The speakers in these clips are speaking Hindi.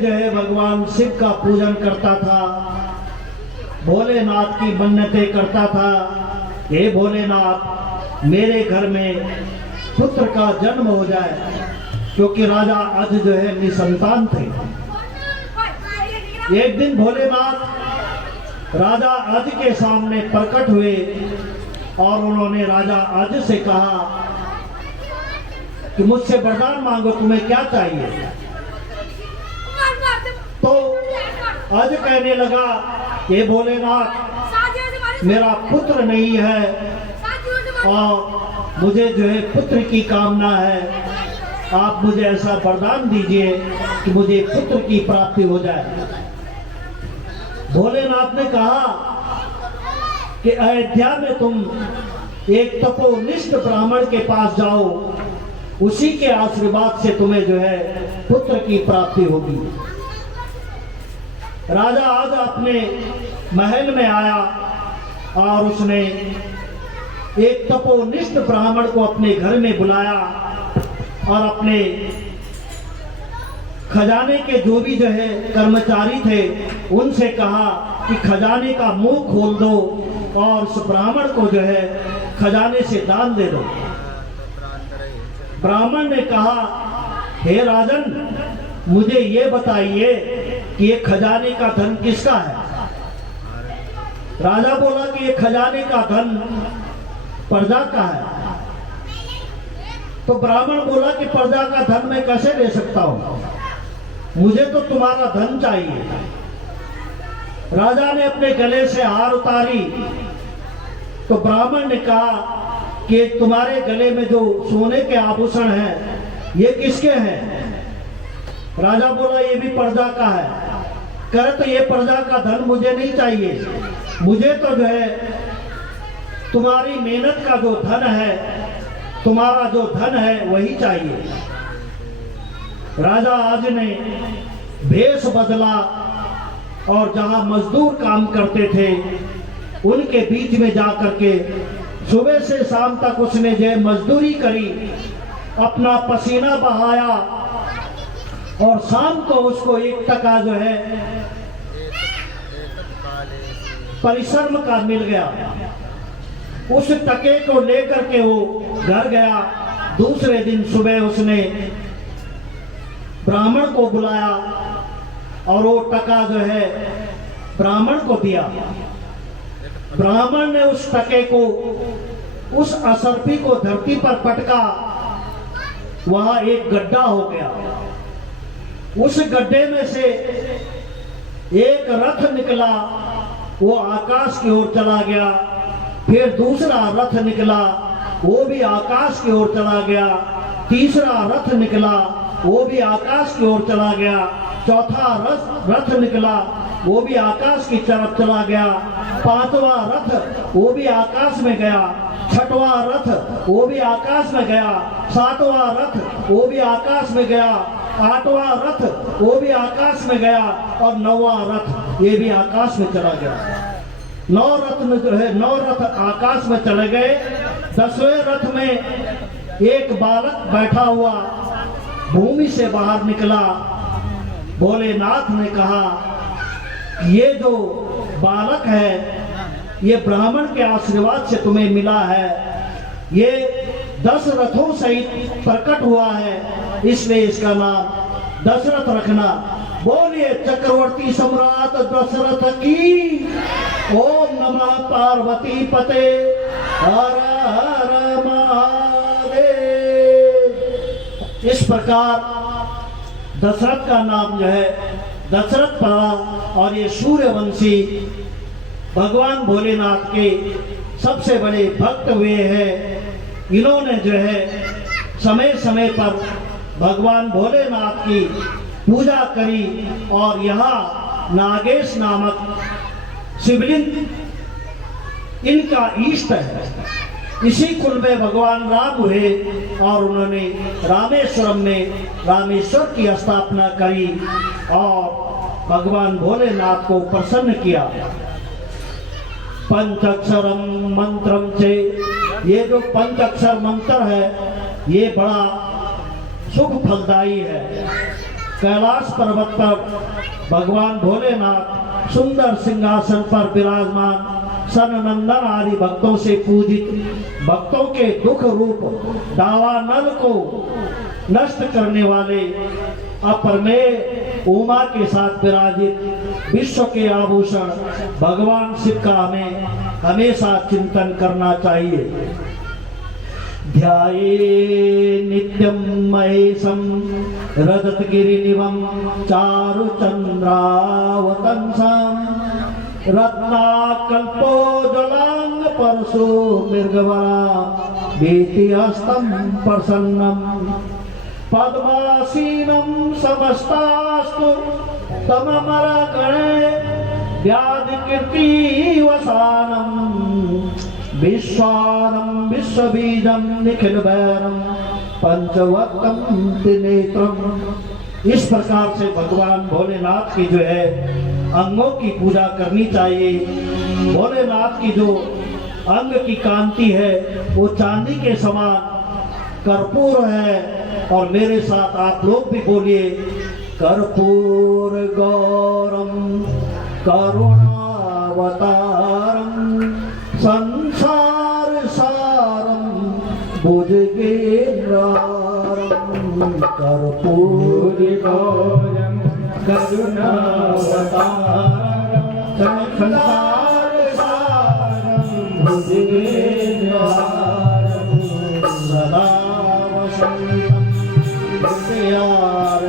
जो है भगवान शिव का पूजन करता था, भोलेनाथ की मन्नतें करता था। हे भोलेनाथ, मेरे घर में पुत्र का जन्म हो जाए, क्योंकि राजा अज जो है निसंतान थे। एक दिन भोलेनाथ राजा अज के सामने प्रकट हुए और उन्होंने राजा अज से कहा कि मुझसे वरदान मांगो, तुम्हें क्या चाहिए। तो अज कहने लगा, हे भोलेनाथ, मेरा पुत्र नहीं है और मुझे जो है पुत्र की कामना है। आप मुझे ऐसा वरदान दीजिए कि मुझे पुत्र की प्राप्ति हो जाए। भोलेनाथ ने कहा कि अयोध्या में तुम एक तपोनिष्ठ ब्राह्मण के पास जाओ, उसी के आशीर्वाद से तुम्हें जो है पुत्र की प्राप्ति होगी। राजा आज अपने महल में आया और उसने एक तपोनिष्ठ ब्राह्मण को अपने घर में बुलाया और अपने खजाने के जो भी जो है कर्मचारी थे उनसे कहा कि खजाने का मुंह खोल दो और उस ब्राह्मण को जो है खजाने से दान दे दो। ब्राह्मण ने कहा, हे राजन, मुझे ये बताइए कि ये खजाने का धन किसका है। राजा बोला कि ये खजाने का धन प्रजा का है। तो ब्राह्मण बोला कि प्रजा का धन मैं कैसे ले सकता हूं, मुझे तो तुम्हारा धन चाहिए। राजा ने अपने गले से हार उतारी तो ब्राह्मण ने कहा कि तुम्हारे गले में जो सोने के आभूषण हैं ये किसके हैं। राजा बोला, ये भी प्रजा का है। करे तो ये प्रजा का धन मुझे नहीं चाहिए, मुझे तो जो है तुम्हारी मेहनत का जो धन है, तुम्हारा जो धन है वही चाहिए। राजा आज ने भेष बदला और जहां मजदूर काम करते थे उनके बीच में जाकर के सुबह से शाम तक उसने जो मजदूरी करी, अपना पसीना बहाया और शाम को उसको 1 टका जो है परिश्रम का मिल गया। उस टके को लेकर के वो घर गया। दूसरे दिन सुबह उसने ब्राह्मण को बुलाया और वो टका जो है ब्राह्मण को दिया। ब्राह्मण ने उस टके को, उस असरफी को धरती पर पटका, वहां एक गड्ढा हो गया। उस गड्ढे में से एक रथ निकला, वो आकाश की ओर चला गया। फिर दूसरा रथ निकला, वो भी आकाश की ओर चला गया। तीसरा रथ निकला, वो भी आकाश की ओर चला गया। चौथा रथ निकला, वो भी आकाश की तरफ चला गया। 5वां रथ वो भी आकाश में गया। 6वां रथ वो भी आकाश में गया। 7वां रथ वो भी आकाश में गया। 8वां रथ वो भी आकाश में गया और 9वां रथ ये भी आकाश में चला गया। 9 रथ में जो है 9 रथ आकाश में चले गए। 10वें रथ में एक बालक बैठा हुआ भूमि से बाहर निकला। भोलेनाथ ने कहा, ये जो बालक है ये ब्राह्मण के आशीर्वाद से तुम्हें मिला है, ये 10 रथों सहित प्रकट हुआ है, इसलिए इसका नाम दशरथ रखना। बोलिए चक्रवर्ती सम्राट दशरथ की। ओम नमः पार्वती पते हर हर महादेव। इस प्रकार दशरथ का नाम जो है दशरथ पड़ा और ये सूर्यवंशी भगवान भोलेनाथ के सबसे बड़े भक्त हुए हैं। इन्होंने जो है समय समय पर भगवान भोलेनाथ की पूजा करी और यहाँ नागेश नामक शिवलिंग इनका इष्ट है। इसी कुल में भगवान राम हुए और उन्होंने रामेश्वरम में रामेश्वर की स्थापना करी और भगवान भोलेनाथ को प्रसन्न किया। पंचाक्षरम मंत्रम से, ये जो पंचाक्षर मंत्र है ये बड़ा शुभ फलदायी है। कैलाश पर्वत पर भगवान भोलेनाथ सुंदर सिंहासन पर विराजमान सननंदन आदि भक्तों से पूजित भक्तों के दुख रूप दावानल को नष्ट करने वाले अप्रमेय उमा के साथ विराजित विश्व के आभूषण भगवान शिव का हमें हमेशा चिंतन करना चाहिए। ध्याये नित्यं महेशं रजतगिरिनिभं चारुचन्द्रावतंसं रत्नाकल्पोज्ज्वलांग परशु मृगवरा भीतिहस्तं प्रसन्नं पद्मासीनं समस्तास्तु तममरगणे व्याधिकीर्तिवसानं विश्वानं विश्वबीजं निखिलभैरं पंचवक्त्रं त्रिनेत्रम्। इस प्रकार से भगवान भोलेनाथ की जो है अंगों की पूजा करनी चाहिए। भोलेनाथ की जो अंग की कांति है वो चांदी के समान कर्पूर है। और मेरे साथ आप लोग भी बोलिए, कर्पूर गौरम करुणावतारम संसार सारम भुजगेन्द्रम। कर्पूर गौरम करुणावतारम संसार सारम भुजगेन्द्रम सदा वसंतम हृदयार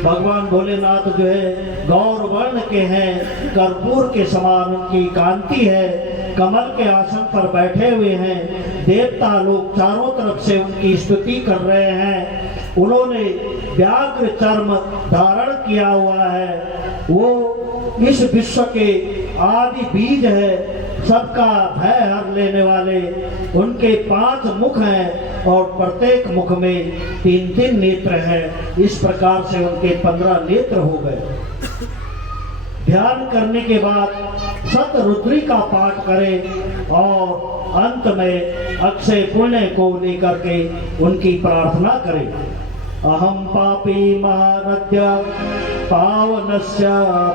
भगवान भोलेनाथ जो है गौर वर्ण के हैं, कर्पूर के समान उनकी कांति है, कमल के आसन पर बैठे हुए हैं। देवता लोग चारों तरफ से उनकी स्तुति कर रहे हैं। उन्होंने व्याघ्र चर्म धारण किया हुआ है। वो इस विश्व के आदि बीज है, सबका भय हर लेने वाले। उनके 5 मुख हैं और प्रत्येक मुख में 3-3 नेत्र हैं। इस प्रकार से उनके 15 नेत्र हो गए। ध्यान करने के बाद शतरुद्री का पाठ करें और अंत में अक्षय पुण्य को लेकर के उनकी प्रार्थना करें। अहम पापी महानद्य पावनस्य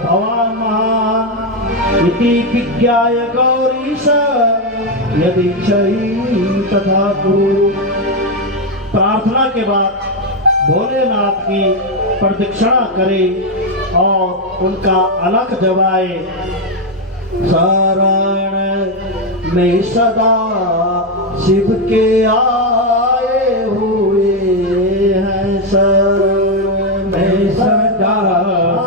भवामः इति विज्ञाय गौरीश यदि क्षयी तथा कुरु। प्रार्थना के बाद भोलेनाथ की प्रदक्षिणा करें और उनका अलख जगाए। शरण में सदा शिव के आए हुए हैं, शरण में सदा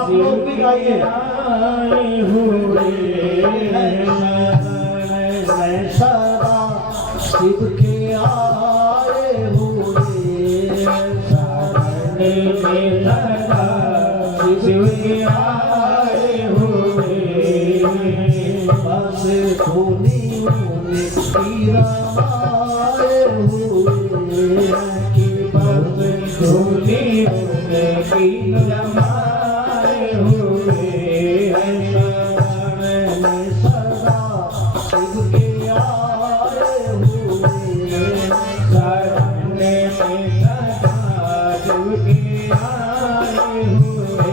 शिव के आए हुए हैं, शरण में सदा शिव के आए हुए हैं, शरण में सदा शिव के आए हुए बस धोनी की रमाए हुए कि बस धोनी की रमाए हुए शरण में सदा शिव के आए हुए, शरण में सदा शिव के आए हुए।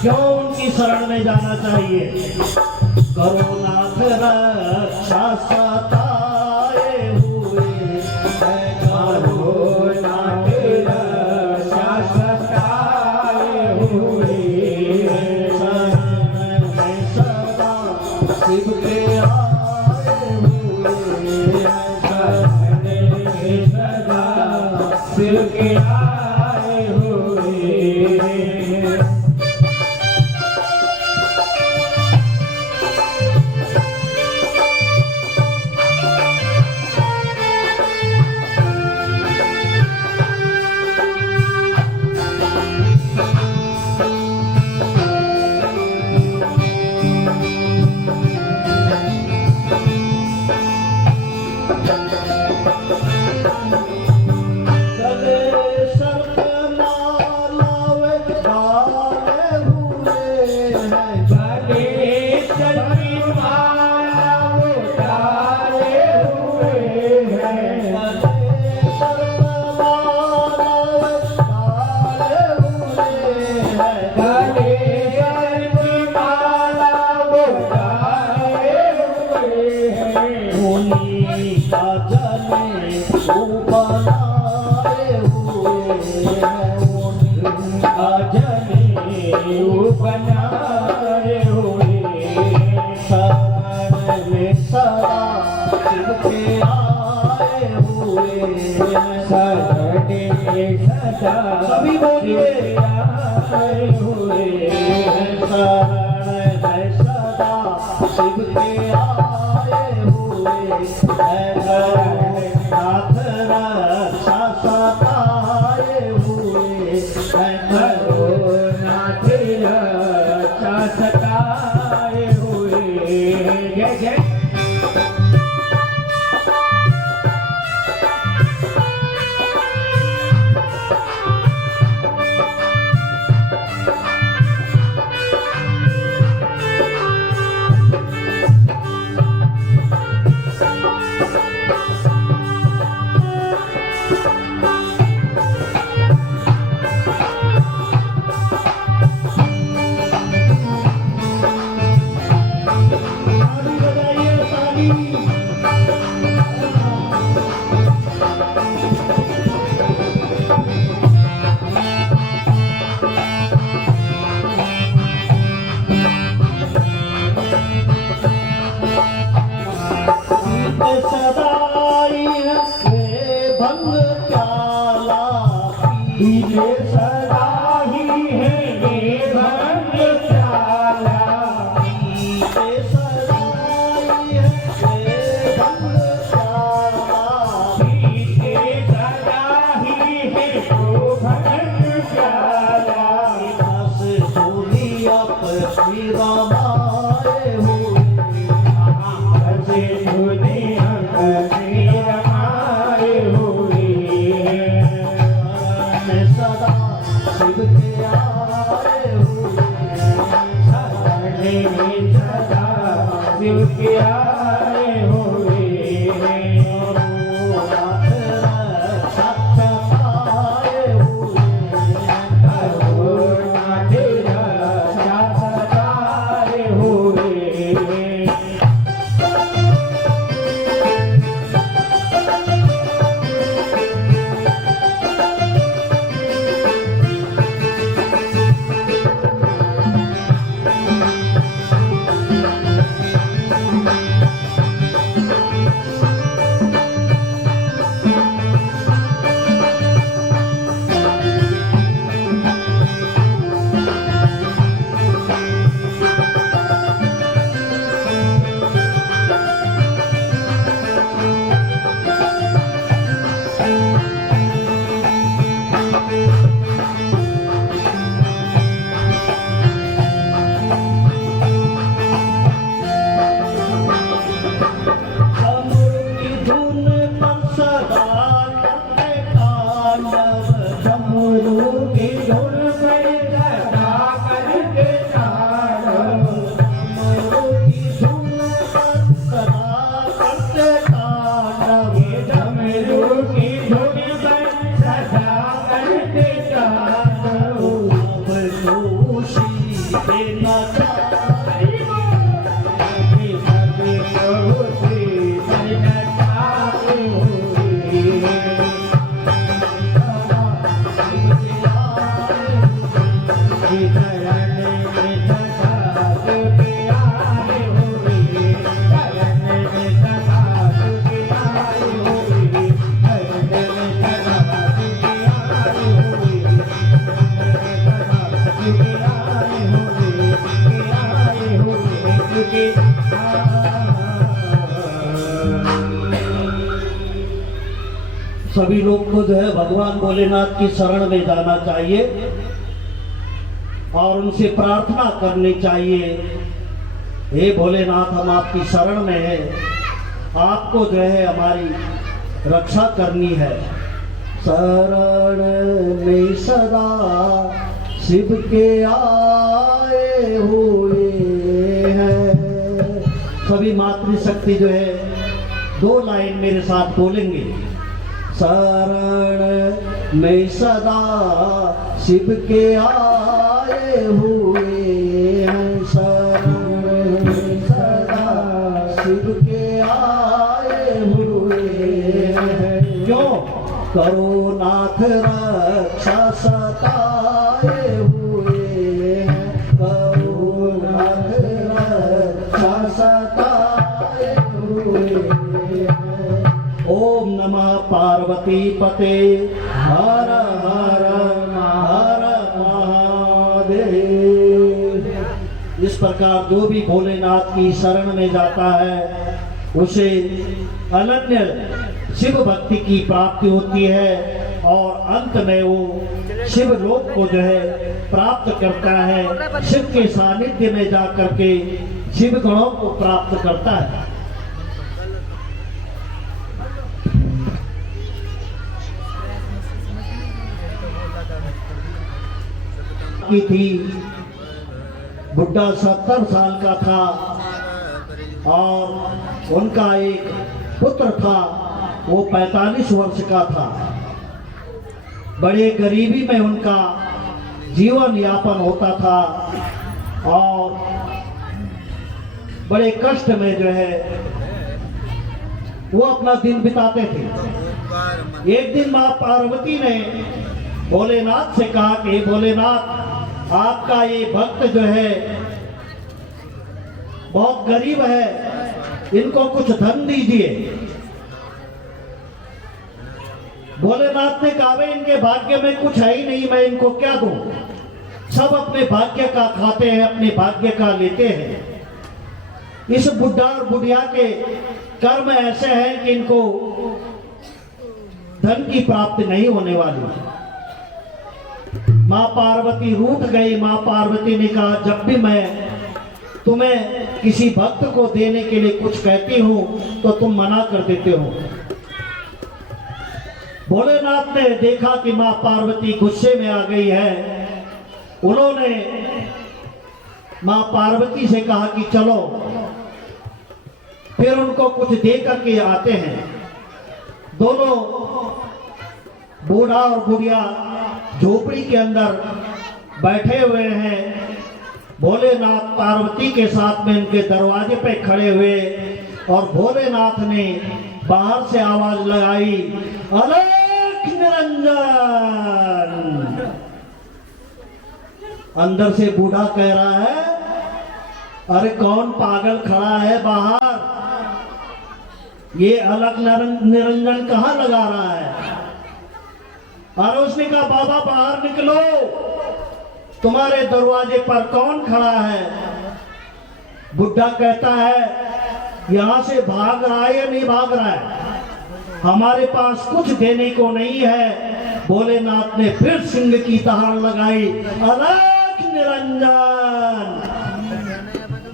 क्यों उनकी शरण में जाना चाहिए? करुणाथ रक्षा सताए हुए हैं, करुणाथ रक्षा सताए हुए हैं, शरण में सदा शिव के आए हुए हैं, शरण में सदा शिव के आए हुए हैं। सभी बोलिए हुए शरण है सदा शिव के आए हुए है नाथ रक्षा सताए हुए है नाथ रक्षा सताए हुए। जय जय ताली बजाइए ताली सदाई है वे भंग प्याला पीछे सदा ही है ये भंग प्याला। पीछे सदाई है वे भंग प्याला पीछे सदा ही है वो भंग प्याला। बस सूली अपनी रमाए हुए ऐसे दुनिया में रमाए हुए मैं सदा शिव के आए हुए शरण सदा शिव के आए हुए। नाथ रक्षा सताए हुए नाथ रक्षा सताए हुए। डमरू की धुन पर सदा करते तांडव डमरू की धुन पर सदा करते तांडव। डमरू की धुन पर सदा करते तांडव डमरू की धुन पर सदा करते तांडव। अब खुशी के नचाए सभी खुशी से नचाए हुए। शरण में सदा शिव के आए हुए। शरण में सदा शिव के आए हुए। शरण में सदा शिव के आए हुए। शिव के आए हुए। के आए हुए। शिव के सभी लोग को जो है भगवान भोलेनाथ की शरण में जाना चाहिए और उनसे प्रार्थना करनी चाहिए। हे भोलेनाथ, हम आपकी शरण में हैं, आपको जो है हमारी रक्षा करनी है। शरण में सदा शिव के आए हुए हैं। सभी मातृशक्ति जो है 2 लाइन मेरे साथ बोलेंगे। शरण में सदा शिव के आए हुए हैं। शरण में सदा शिव के आए हुए हैं। क्यों? करो नाथ रक्षा सताए हुए हैं। करो नाथ रक्षा सताए हुए हैं। ओम नमः पार्वती पते हर हर महादेव। इस प्रकार जो भी भोलेनाथ की शरण में जाता है उसे अनन्य शिव भक्ति की प्राप्ति होती है और अंत में वो शिव लोक को जो है प्राप्त करता है, शिव के सानिध्य में जा करके शिव गणों को प्राप्त करता है। की थी, बुढ़ा 70 साल का था और उनका एक पुत्र था, वो 45 वर्ष का था। बड़े गरीबी में उनका जीवन यापन होता था और बड़े कष्ट में जो है वो अपना दिन बिताते थे। एक दिन मां पार्वती ने भोलेनाथ से कहा कि भोलेनाथ, आपका ये भक्त जो है बहुत गरीब है, इनको कुछ धन दीजिए। भोलेनाथ ने कहा, इनके भाग्य में कुछ है ही नहीं, मैं इनको क्या दूं? सब अपने भाग्य का खाते हैं, अपने भाग्य का लेते हैं। इस बुढ़ा और बुढ़िया के कर्म ऐसे हैं कि इनको धन की प्राप्ति नहीं होने वाली। मां पार्वती रूठ गई। मां पार्वती ने कहा, जब भी मैं तुम्हें किसी भक्त को देने के लिए कुछ कहती हूं तो तुम मना कर देते हो। भोलेनाथ ने देखा कि मां पार्वती गुस्से में आ गई है। उन्होंने मां पार्वती से कहा कि चलो, फिर उनको कुछ दे करके आते हैं। दोनों बूढ़ा और बुढ़िया झोपड़ी के अंदर बैठे हुए हैं। भोलेनाथ पार्वती के साथ में उनके दरवाजे पे खड़े हुए और भोलेनाथ ने बाहर से आवाज लगाई, अलख निरंजन। अंदर से बूढ़ा कह रहा है, अरे कौन पागल खड़ा है बाहर, ये अलख निरंजन कहां लगा रहा है? और उसने कहा, बाबा बाहर निकलो, तुम्हारे दरवाजे पर कौन खड़ा है? बुढ़ा कहता है, यहां से भाग रहा है या नहीं भाग रहा है? हमारे पास कुछ देने को नहीं है। भोलेनाथ ने फिर सिंह की दहाड़ लगाई, अलख निरंजन।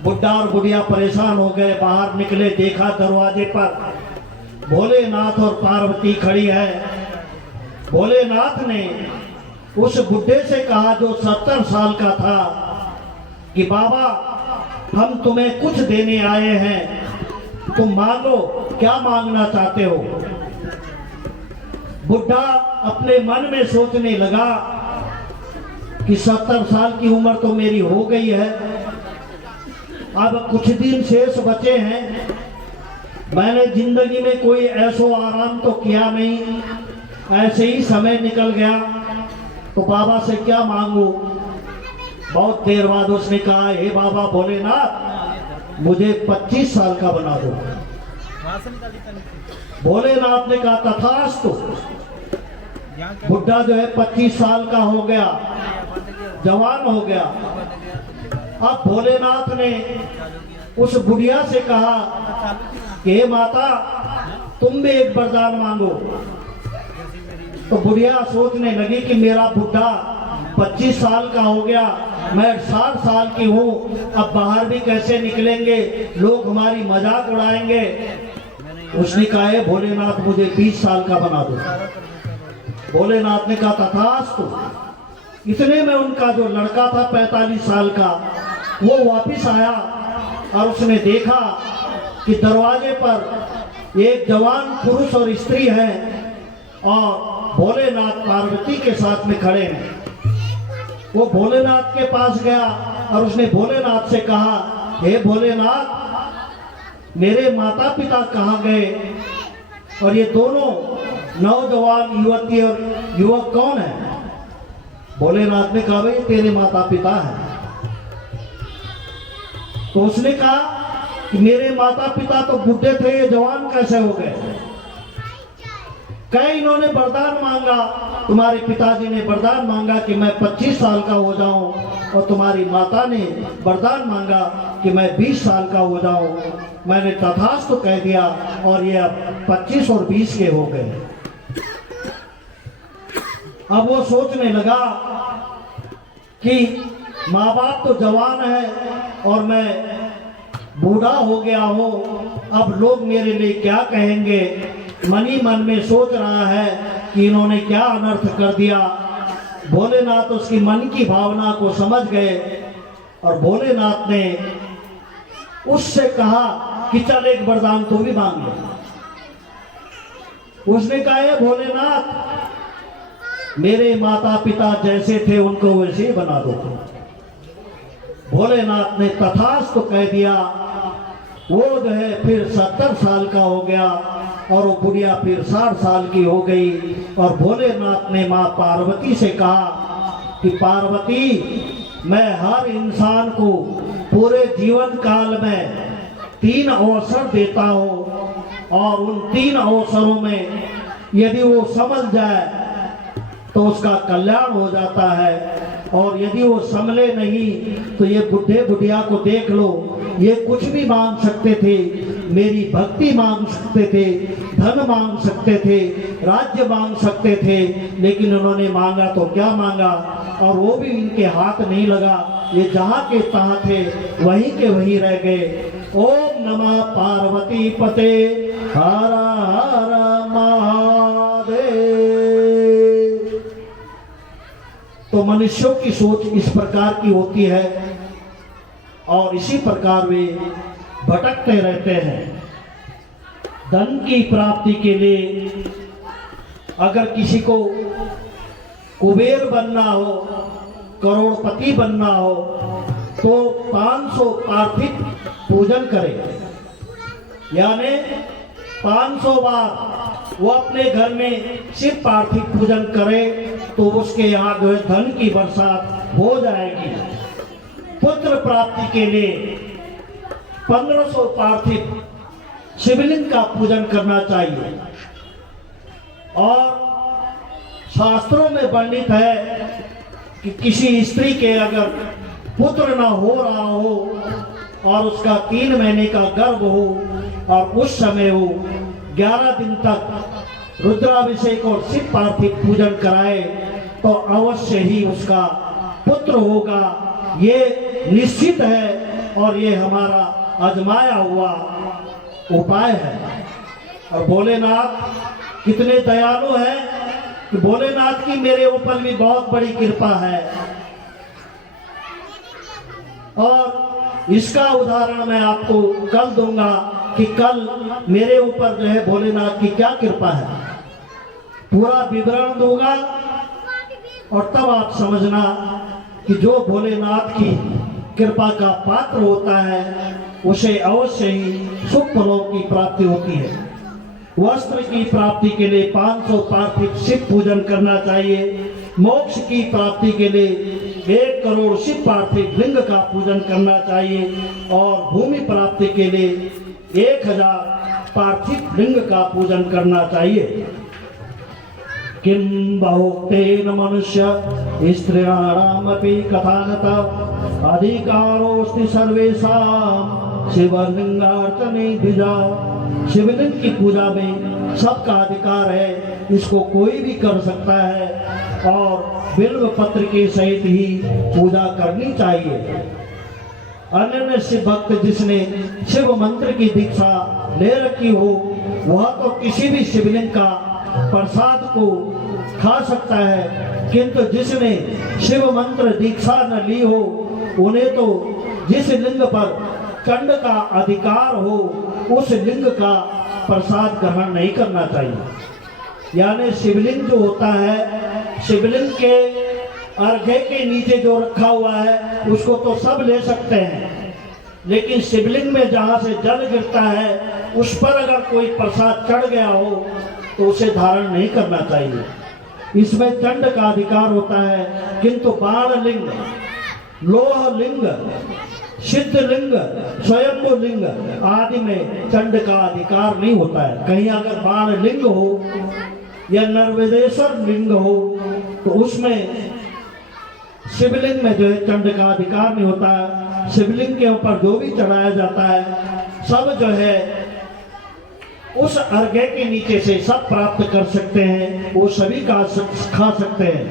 बुढ़ा और बुढ़िया परेशान हो गए, बाहर निकले, देखा दरवाजे पर भोलेनाथ और पार्वती खड़ी है। भोलेनाथ ने उस बुढ़े से कहा जो 70 साल का था कि बाबा, हम तुम्हें कुछ देने आए हैं, तुम मांगो, क्या मांगना चाहते हो? बुढ़ा अपने मन में सोचने लगा कि 70 साल की उम्र तो मेरी हो गई है, अब कुछ दिन शेष बचे हैं, मैंने जिंदगी में कोई ऐसो आराम तो किया नहीं, ऐसे ही समय निकल गया, तो बाबा से क्या मांगू? बहुत देर बाद उसने कहा, हे बाबा भोलेनाथ, मुझे 25 साल का बना दो। भोलेनाथ ने कहा, तथास्तु। बुढ़ा जो है 25 साल का हो गया, जवान हो गया। अब भोलेनाथ ने उस बुढ़िया से कहा कि हे माता, तुम भी एक वरदान मांगो। तो बुढ़िया सोचने लगी कि मेरा बुढ़ा 25 साल का हो गया, मैं 60 साल की हूँ, अब बाहर भी कैसे निकलेंगे, लोग हमारी मजाक उड़ाएंगे। उसने कहा, है भोलेनाथ, मुझे 20 साल का बना दो। भोलेनाथ ने कहा, तथास्तु। इतने में उनका जो लड़का था 45 साल का, वो वापिस आया और उसने देखा कि दरवाजे पर एक जवान पुरुष और स्त्री है और भोलेनाथ पार्वती के साथ में खड़े हैं। वो भोलेनाथ के पास गया और उसने भोलेनाथ से कहा, हे भोलेनाथ, मेरे माता पिता कहाँ गए और ये दोनों नौजवान युवती और युवक कौन है? भोलेनाथ ने कहा, भाई तेरे माता पिता हैं। तो उसने कहा कि मेरे माता पिता तो बूढ़े थे, ये जवान कैसे हो गए? कई इन्होंने वरदान मांगा, तुम्हारे पिताजी ने वरदान मांगा कि मैं 25 साल का हो जाऊं, और तुम्हारी माता ने वरदान मांगा कि मैं 20 साल का हो जाऊं। मैंने तथास्तु कह दिया, और ये अब 25 और 20 के हो गए। अब वो सोचने लगा कि माँ बाप तो जवान है और मैं बूढ़ा हो गया हूँ, अब लोग मेरे लिए क्या कहेंगे। मन ही मन में सोच रहा है कि इन्होंने क्या अनर्थ कर दिया। भोलेनाथ उसकी मन की भावना को समझ गए, और भोलेनाथ ने उससे कहा कि चल एक वरदान तू भी मांग ले। उसने कहा, है भोलेनाथ, मेरे माता पिता जैसे थे उनको वैसे ही बना दो। भोलेनाथ ने तथास्तु कह दिया। वो जो है फिर 70 साल का हो गया, और वो बुढ़िया फिर 60 साल की हो गई। और भोलेनाथ ने माँ पार्वती से कहा कि पार्वती, मैं हर इंसान को पूरे जीवन काल में 3 अवसर देता हूँ, और उन 3 अवसरों में यदि वो समझ जाए तो उसका कल्याण हो जाता है, और यदि वो संभले नहीं तो ये बुढ़े बुढ़िया को देख लो, ये कुछ भी मांग सकते थे, मेरी भक्ति मांग सकते थे, धन मांग सकते थे, राज्य मांग सकते थे, लेकिन उन्होंने मांगा तो क्या मांगा, और वो भी इनके हाथ नहीं लगा। ये जहाँ के तहाँ थे, वहीं के वहीं रह गए। ओम नमः पार्वती पते हर हर महादेव। तो मनुष्यों की सोच इस प्रकार की होती है, और इसी प्रकार वे भटकते रहते हैं। धन की प्राप्ति के लिए अगर किसी को कुबेर बनना हो, करोड़पति बनना हो, तो 500 पार्थिव पूजन करे, यानी 500 बार वो अपने घर में सिर्फ पार्थिव पूजन करे, तो उसके यहाँ जो है धन की बरसात हो जाएगी। पुत्र प्राप्ति के लिए 1500 पार्थिव शिवलिंग का पूजन करना चाहिए। और शास्त्रों में वर्णित है कि किसी स्त्री के अगर पुत्र न हो रहा हो और उसका 3 महीने का गर्भ हो, और उस समय वो 11 दिन तक रुद्राभिषेक और शिव पार्थिव पूजन कराए, तो अवश्य ही उसका पुत्र होगा। ये निश्चित है, और ये हमारा आजमाया हुआ उपाय है। और भोलेनाथ कितने दयालु हैं कि भोलेनाथ की मेरे ऊपर भी बहुत बड़ी कृपा है। और इसका उदाहरण मैं आपको कल दूंगा कि कल मेरे ऊपर जो है भोलेनाथ की क्या कृपा है, पूरा विवरण दूंगा, और तब आप समझना कि जो भोलेनाथ की कृपा का पात्र होता है उसे अवश्य ही सुख फलों की प्राप्ति होती है। वस्त्र की प्राप्ति के लिए 500 पार्थिव शिव पूजन करना चाहिए। मोक्ष की प्राप्ति के लिए 1 करोड़ शिव पार्थिव लिंग का पूजन करना चाहिए, और भूमि प्राप्ति के लिए 1000 पार्थिव लिंग का पूजन करना चाहिए। किं बहुक्तेन मनुष्य स्त्रियाणामपि कथानतः अधिकारोऽस्ति सर्वेषां शिवलिंगार्चने द्विजा। शिवलिंग की पूजा में सबका अधिकार है, इसको कोई भी कर सकता है, और बिल्व पत्र के सहित ही पूजा करनी चाहिए। अन्य शिव भक्त जिसने शिव मंत्र की दीक्षा ले रखी हो, वह तो किसी भी शिवलिंग का प्रसाद को खा सकता है, किंतु जिसने शिव मंत्र दीक्षा न ली हो, उन्हें तो जिस लिंग पर चंड का अधिकार हो उस लिंग का प्रसाद ग्रहण नहीं करना चाहिए। यानी शिवलिंग जो होता है, शिवलिंग के अर्घे के नीचे जो रखा हुआ है उसको तो सब ले सकते हैं, लेकिन शिवलिंग में जहाँ से जल गिरता है उस पर अगर कोई प्रसाद चढ़ गया हो तो उसे धारण नहीं करना चाहिए। इसमें चंड का अधिकार होता है, किंतु बाण लिंग, लोह लिंग, सिद्ध लिंग, स्वयंभू लिंग आदि में चंड का अधिकार नहीं होता है। कहीं अगर बाण लिंग हो या नर्मदेश्वर लिंग हो तो उसमें शिवलिंग में जो है चंड का अधिकार नहीं होता है। शिवलिंग के ऊपर जो भी चढ़ाया जाता है सब जो है उस अर्घ्य के नीचे से सब प्राप्त कर सकते हैं, वो सभी का खा सकते हैं।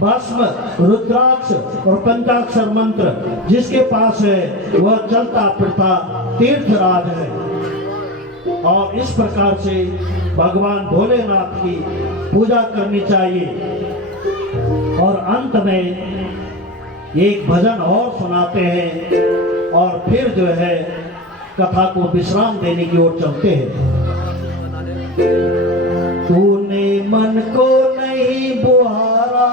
भस्म, रुद्राक्ष और पंचाक्षर मंत्र जिसके पास है वह चलता फिरता तीर्थराज है। और इस प्रकार से भगवान भोलेनाथ की पूजा करनी चाहिए। और अंत में एक भजन और सुनाते हैं और फिर जो है कथा को विश्राम देने की ओर चलते हैं। तूने मन को नहीं बुहारा,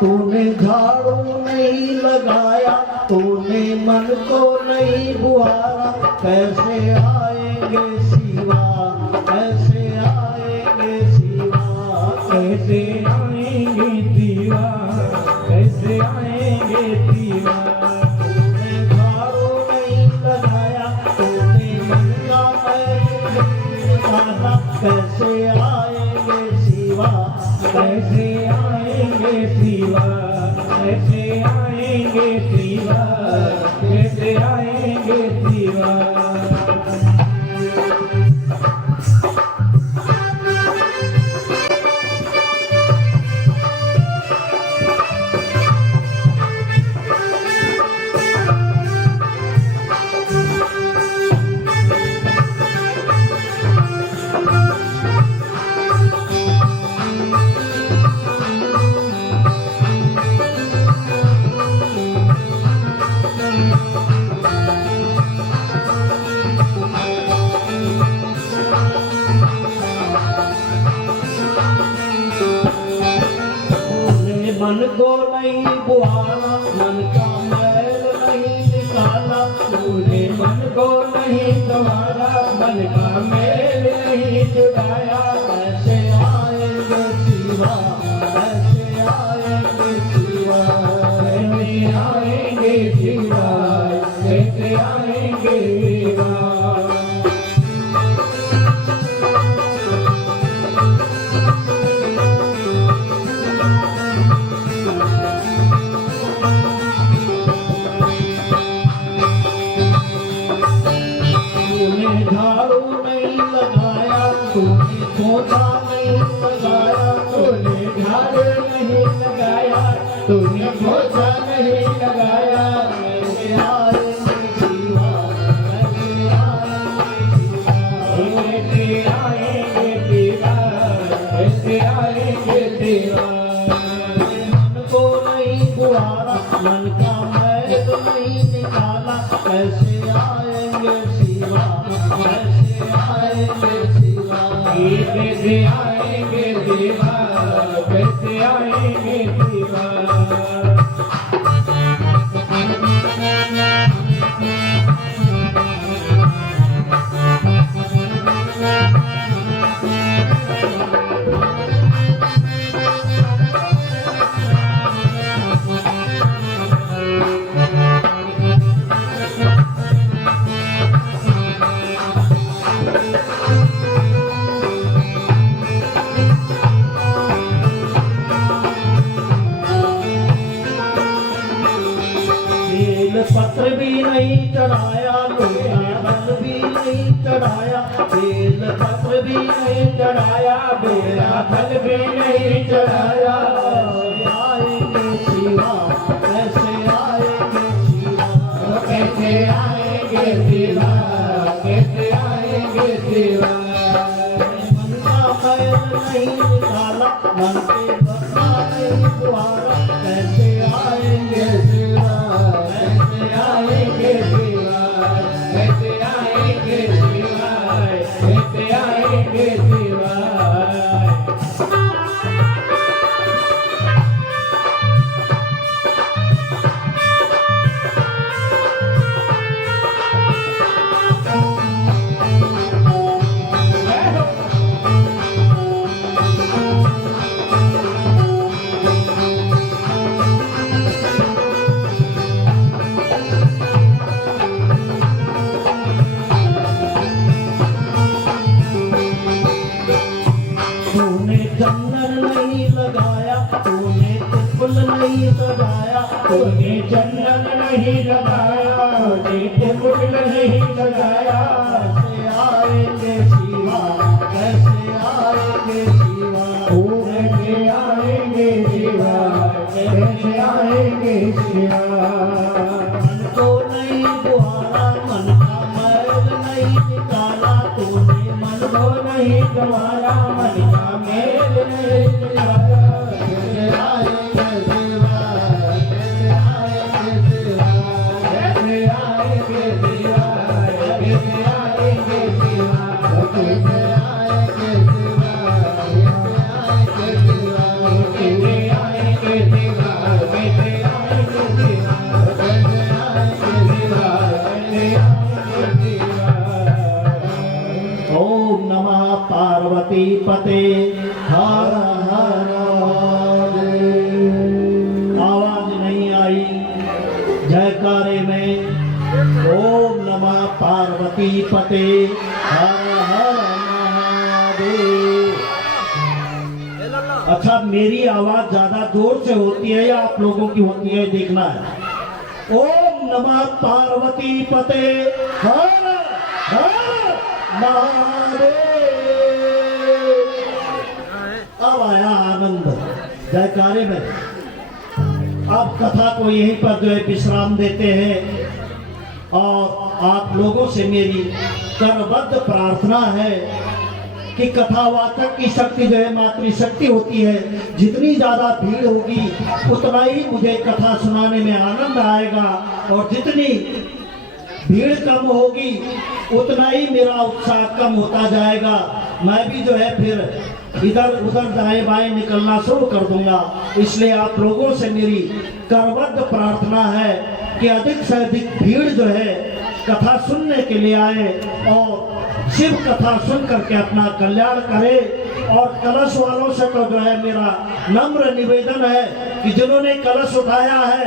तूने झाड़ू नहीं लगाया, तूने मन को नहीं बुहारा, कैसे आएंगे शिवा, कैसे आएंगे शिवा, कैसे आएंगे दीवा, कैसे आएंगे दीवा। तूने झाड़ू नहीं लगाया, तूने मन का नहीं बुहारा, कैसे आएंगे शिवा, कैसे आएंगे दीवा, कैसे आएंगे दीवा, कैसे आएंगे दीवा। मन को नहीं बुहारा, मन का मैल नहीं निकाला, तूने मन को नहीं संवारा, मन का मेल नहीं छुड़ाया। कैसे आएंगे शिवा, कैसे आएंगे शिवा, कैसे आएंगे शिवा, कैसे आएंगे शिवा। तूने झाड़ू नहीं लगाया, तूने पोछा नहीं लगाया, तूने झाड़ू नहीं लगाया, तूने पोछा नहीं लगाया। कैसे आएंगे शिवा, कैसे आएंगे शिवा, कैसे आएंगे दीवा, कैसे आएंगे दीवा। मन को नहीं बुहारा, मन का मैल नहीं निकाला, कैसे आएंगे शिवा, कैसे आएंगे शिवा। कैसे आएंगे दीवा, कैसे आएंगे दीवा। बेल पत्र भी नहीं चढ़ाया, लोटाबल भी नहीं चढ़ाया, बेल पत्र भी नहीं चढ़ाया, बेला फल भी नहीं चढ़ाया। कैसे आएंगे शिवा, कैसे आएंगे शिवा, कैसे आएंगे दीवा, कैसे आएंगे दीवा। मन का मैल नहीं निकाला, मन के बदला नहीं बुहारा, कैसे आएंगे शिवा, कैसे आएंगे दीवा, कैसे आएंगे दीवा, कैसे आएंगे दीवा। नहीं सजाया, तूने चंदन नहीं लगाया, नित्य मुकुट नहीं सजाया। कैसे आएंगे शिवा, कैसे आएंगे शिवा, कैसे आएंगे शिवा, कैसे आएंगे शिवा। मन को नहीं बुहारा, मन का मैल नहीं निकाला तूने, मन को नहीं तुम्हारा, मन का मेल नहीं निकाला। कैसे आएंगे शिवा, कैसे आएंगे शिवा, कैसे आएंगे शिवा, कैसे आएंगे शिवा, कैसे आएंगे शिवा, कैसे आएंगे शिवा, कैसे आएंगे शिवा, कैसे आएंगे शिवा, कैसे आएंगे शिवा, कैसे आएंगे शिवा। ओम नमः पार्वती पते हर हर महादेव। आवाज नहीं आई जयकारे में। ओम नमः पार्वती पते हर हर महादेव। अच्छा, मेरी आवाज ज्यादा जोर से होती है या आप लोगों की होती है देखना है। ओम नमः पार्वती पते हर हर महादेव। अब आया आनंद जयकारे में। अब कथा को यहीं पर जो है विश्राम देते हैं और आप लोगों से मेरी करबद्ध प्रार्थना है कि कथावाचक की शक्ति जो है मातृशक्ति होती है। जितनी ज्यादा भीड़ होगी उतना ही मुझे कथा सुनाने में आनंद आएगा और जितनी भीड़ कम होगी उतना ही मेरा उत्साह कम होता जाएगा। मैं भी जो है फिर इधर उधर दाएं बाएं निकलना शुरू कर दूंगा। इसलिए आप लोगों से मेरी करबद्ध प्रार्थना है कि अधिक से अधिक भीड़ जो है कथा सुनने के लिए आए और शिव कथा सुन करके अपना कल्याण करे। और कलश वालों से तो जो है मेरा नम्र निवेदन है कि जिन्होंने कलश उठाया है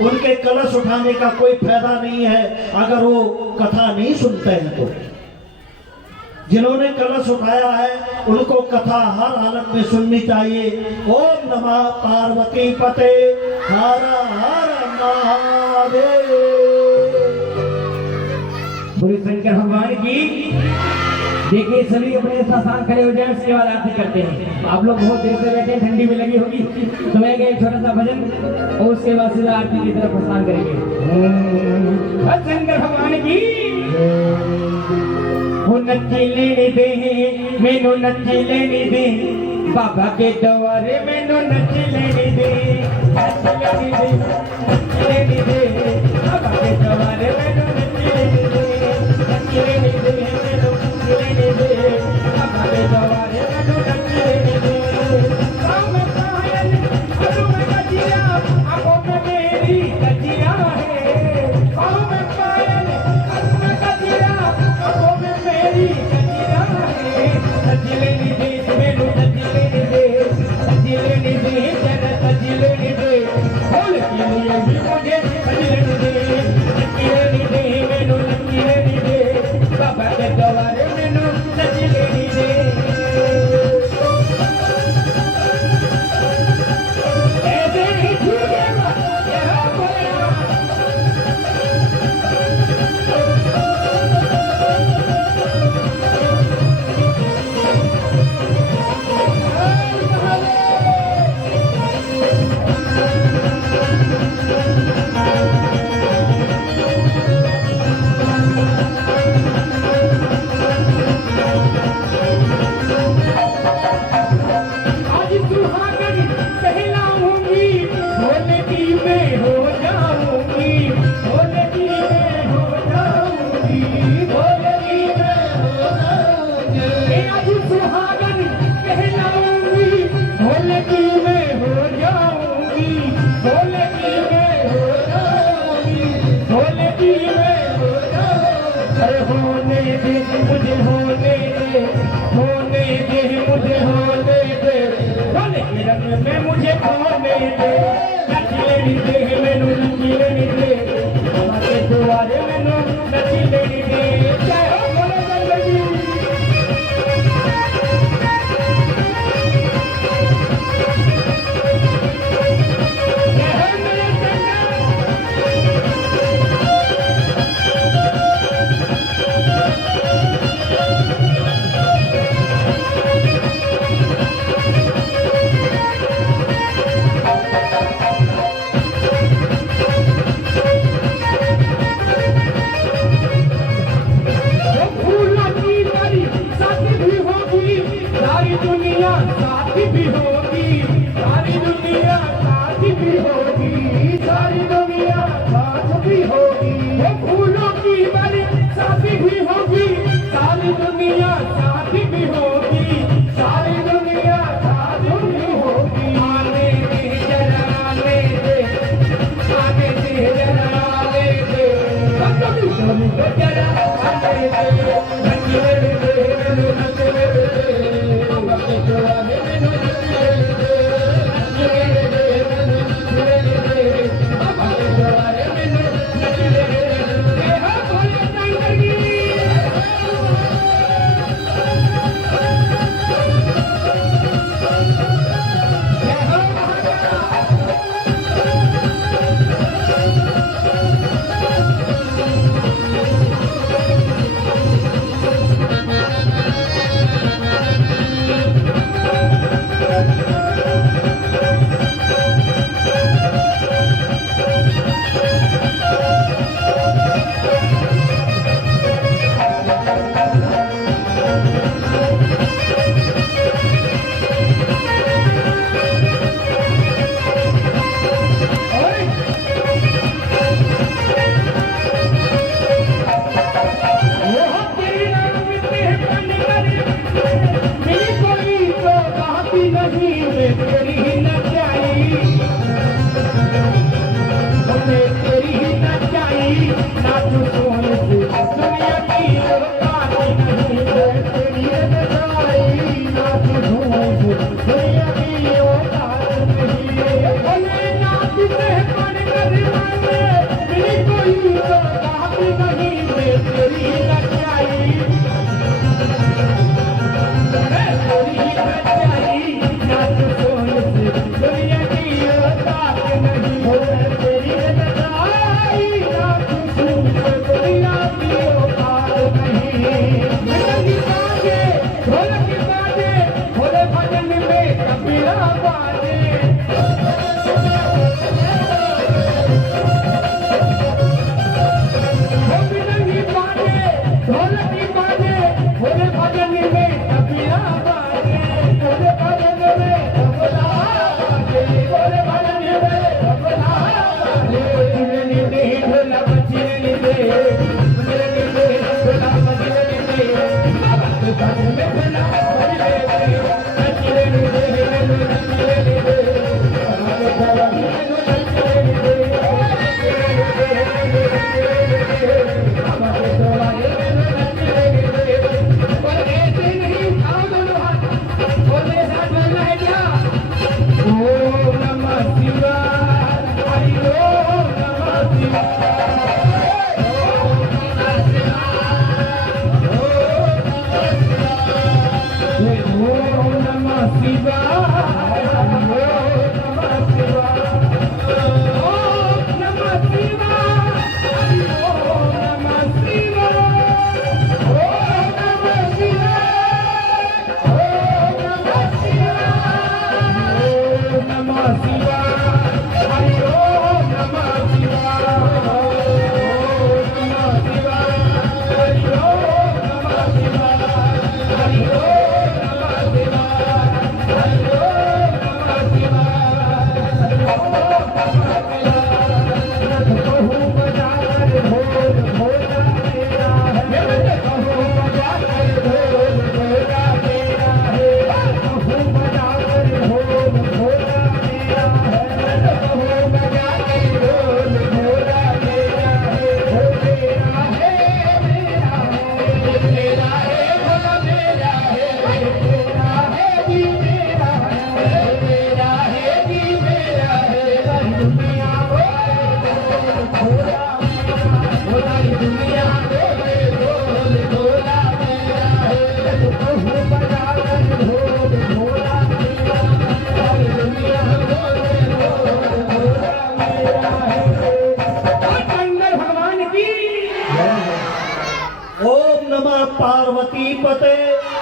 उनके कलश उठाने का कोई फायदा नहीं है अगर वो कथा नहीं सुनते हैं। तो जिन्होंने कलश उठाया है उनको कथा हर हालत में सुननी चाहिए। ओम नमः पार्वती पते हर हर महादेव। बोले शंकर भगवान की। देखिए सभी अपने स्थान खड़े हो जाए, उसके बाद आरती करते हैं। आप लोग बहुत देर से बैठे, ठंडी भी लगी होगी, तो मैं एक छोटा सा भजन और उसके बाद सीधा आरती की तरफ प्रस्थान करेंगे। शंकर भगवान की। वो नच्ची लेने दे, मैनू नच्ची लेने दे, बाबा के द्वारे मैनू नच्ची लेने दे, नच्ची लेने दे, नच्ची लेने दे, बाबा के द्वारे मैनू नच्ची लेने दे, नच्ची लेने दे, मैनू नच्ची लेने दे, बाबा के द्वारे मैनू नच्ची लेने दे। राम पायल अरु में गजिया, आंखों में मेरी गजिया है। राम पायल अरु में गजिया, आंखों में मेरी गजिया है। नच्ची लेने दे, मैनू नच्ची लेने दे, नच्ची लेने दे, जरा नच्ची लेने दे, बोल के लिए भी मुझे नच्ची लेने दे, नच्ची लेने दे, मैनू नच्ची लेने दे, बाबा के द्वारे मैनू नच्ची लेने दे। ऐसे ही झूलेगा यह बोला। आज सुहागन कहलाऊंगी, भोले की मैं हो जाऊंगी, भोले की मैं हो जाऊंगी, भोले की मैं हो जाऊंगी। आज सुहागन कहलाऊंगी, भोले की मैं हो जाऊंगी, भोले की मैं हो जाऊंगी, भोले की मैं हो जाऊंगी। अरे होने दे मुझे, होने दे, होने दे मुझे, होने दे, भोले के रंग में मुझे खोने दे, नच लेने दे,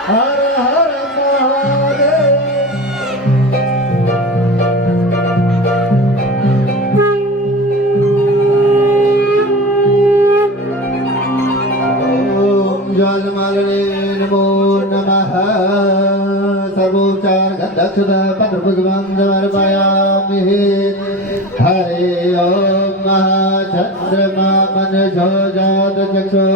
हर हर महादेव। ओम ज्वालमालने नमो नमः सर्वोपचार गंधक्षत पत्रपुष्पं समर्पयामि हरे ओम महाचंद्रमा मनसो जात चक्षो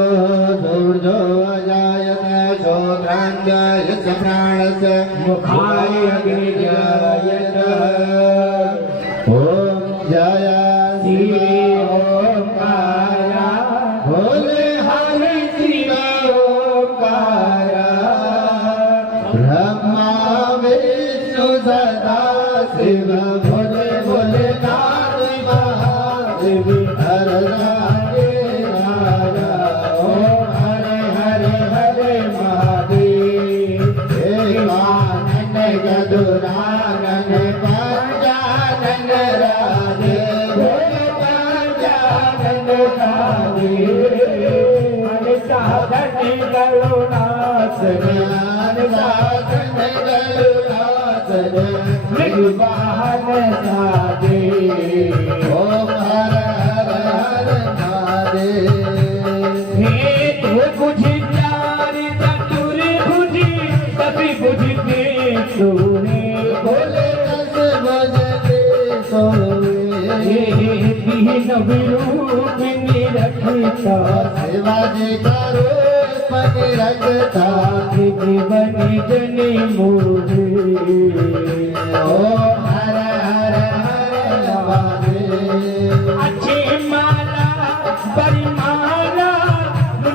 सूर्यो अजायत शोत्रांगाय च प्राणस्य मुखाय अग्निजायत ओम जय श्री ओंकारा भोले हरि शिव ओंकारा ब्रह्मा विष्णु सदा शिव भोले भोले नाथ महादेव हर राधे राधा ओम हरे हरे हरे महादेव हे मानन गदुरानन पंचानन राधे भोले पंचानन राधे साधन करुणास ज्ञान साधन करुणास निर्वाण साधे ओम हर हर हर महादेव हे तू बुझी प्यारी चतुर बुझी सभी बुझते सोने भोले रस भजते सोए दीन विरूप निरखता शिवाजी करो पग रखता जीवन जने मोरे ओम हर हर हर महादेव अच्छी माला बड़ी माला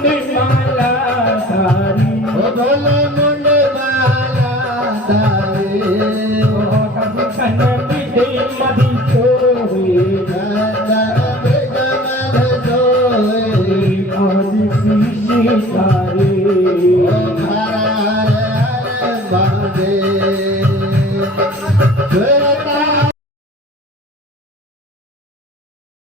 निर्माला सारी ओ भोले मुंड माला तारे कन विदे मधि चोरे चंदन बिगमन सोए आदि शीशे सारे